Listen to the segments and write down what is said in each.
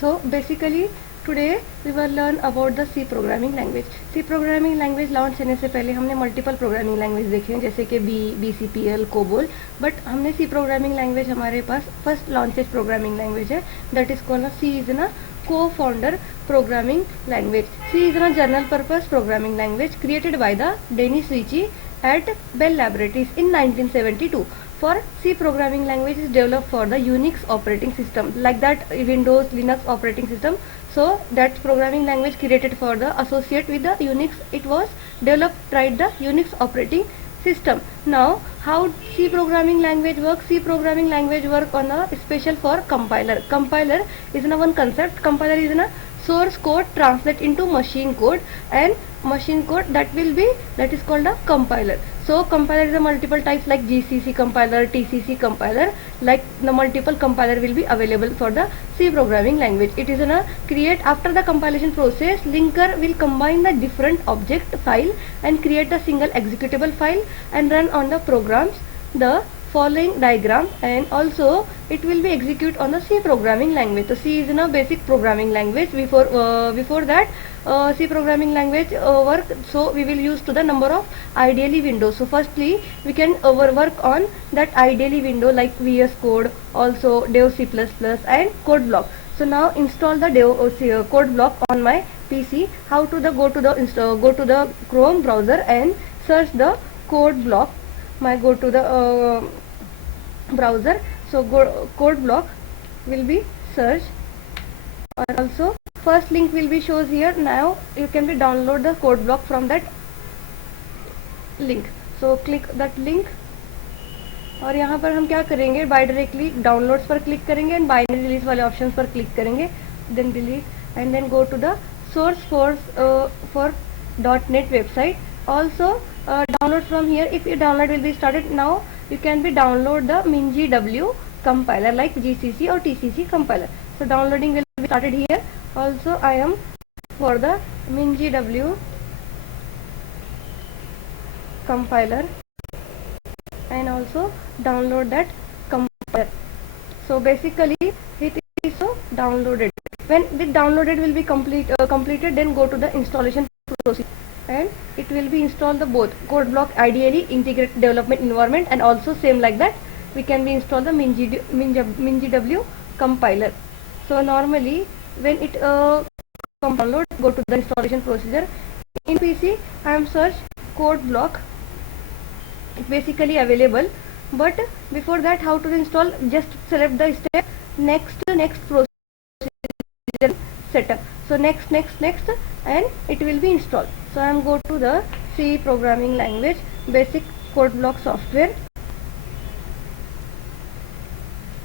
So basically today we will learn about the C programming language. C programming language launch होने से पहले हमने multiple programming language देखे हैं, जैसे कि BCPL, कोबोल. बट हमने C प्रोग्रामिंग लैंग्वेज हमारे पास फर्स्ट लॉन्चेज प्रोग्रामिंग लैंग्वेज है, that is called C is ना co-founder programming language. C is a general purpose programming language created by the Denis Ritchie at Bell Laboratories in 1972. For C programming language is developed for the Unix operating system, like that Windows, Linux operating system. So that programming language created for the associate with the Unix, it was developed right the Unix operating system. Now how C programming language works? C programming language work on a special for compiler. Compiler is a one concept. Compiler is a source code translate into machine code, and machine code that is called a compiler. So compiler is a multiple types like GCC compiler, TCC compiler, like the multiple compiler will be available for the C programming language. It is a create after the compilation process, linker will combine the different object file and create a single executable file and run on the programs the following diagram, and also it will be execute on the C programming language. So C is a basic programming language. Before that C programming language work, so we will use to the number of ideally windows. So firstly we can work on that ideally window like VS Code, also Dev C++ and Code Block. So now install the Dev Code Block on my PC. How to the go to the Chrome browser and search the Code Block. Go to the browser. So Code Block will be search, and also first link will be shows here. Now you can be download the Code Block from that link. So click that link, और यहाँ पर हम क्या करेंगे, by directly downloads पर click करेंगे and binary release वाले options पर क्लिक करेंगे, then delete and then go to the source for .NET website. Also download from here. If your download will be started now, you can be download the MinGW compiler like GCC or TCC compiler. So downloading will be started here. Also I am for the MinGW compiler and also download that compiler. So basically it is so downloaded. When the downloaded will be completed, then go to the installation procedure and it will be installed the both Code Block ideally integrated development environment, and also same like that we can be install the MinGW compiler. So normally when it download, go to the installation procedure. In PC I am search Code Block, it basically available, but before that how to install, just select the step next procedure setup. So next and it will be installed. So I am go to the C programming language basic Code Block software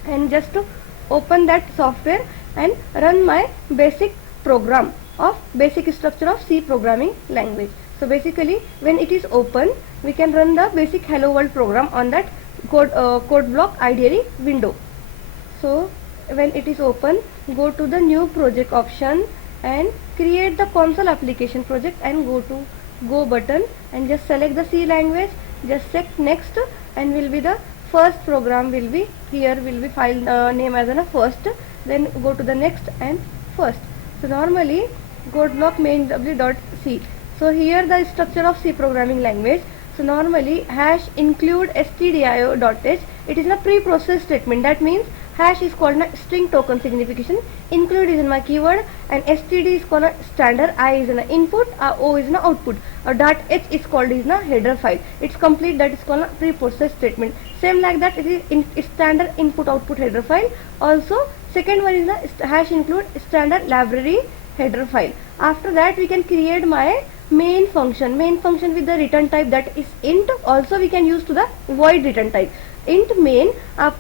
and just to open that software and run my basic program of basic structure of C programming language. So basically when it is open, we can run the basic hello world program on that Code Block ideally window. So when it is open, go to the new project option and create the console application project and go to go button and just select the C language, just select next, and will be the first program will be here, will be file name as a first, then go to the next and first. So normally Code Block main.w.c. So here the structure of C programming language. So normally hash include stdio.h, it is a pre-processed statement. That means hash is called a string token signification, include is in my keyword, and std is called a standard, I is an input, o is an output, .h is called is a header file. It's complete, that is called a pre-processed statement. Same like that it is in standard input output header file. Also second one is the hash include standard library header file. After that we can create my main function with the return type, that is int. Also we can use to the void return type. Int main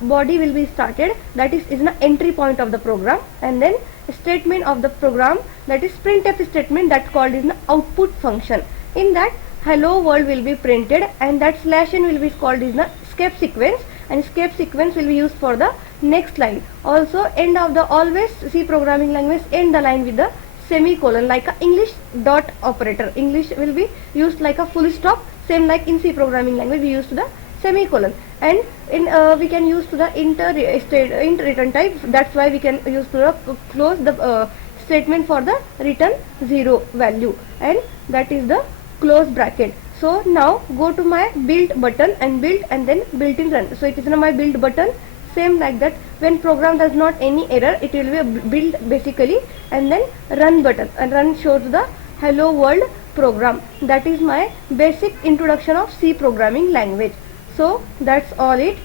body will be started, that is an entry point of the program, and then statement of the program, that is printf statement, that called is an output function. In that hello world will be printed, and that /n will be called is an escape sequence, and escape sequence will be used for the next line. Also end of the always C programming language end the line with the semicolon like a English dot operator. English will be used like a full stop, same like in C programming language we use the semicolon. and in we can use to the int return type. That's why we can use to the close the statement for the return 0 value, and that is the close bracket. So now go to my build button and build, and then built-in run. So it is my build button, same like that. When program does not any error, it will be a build basically, and then run button, and run shows the hello world program. That is my basic introduction of C programming language. So that's all it.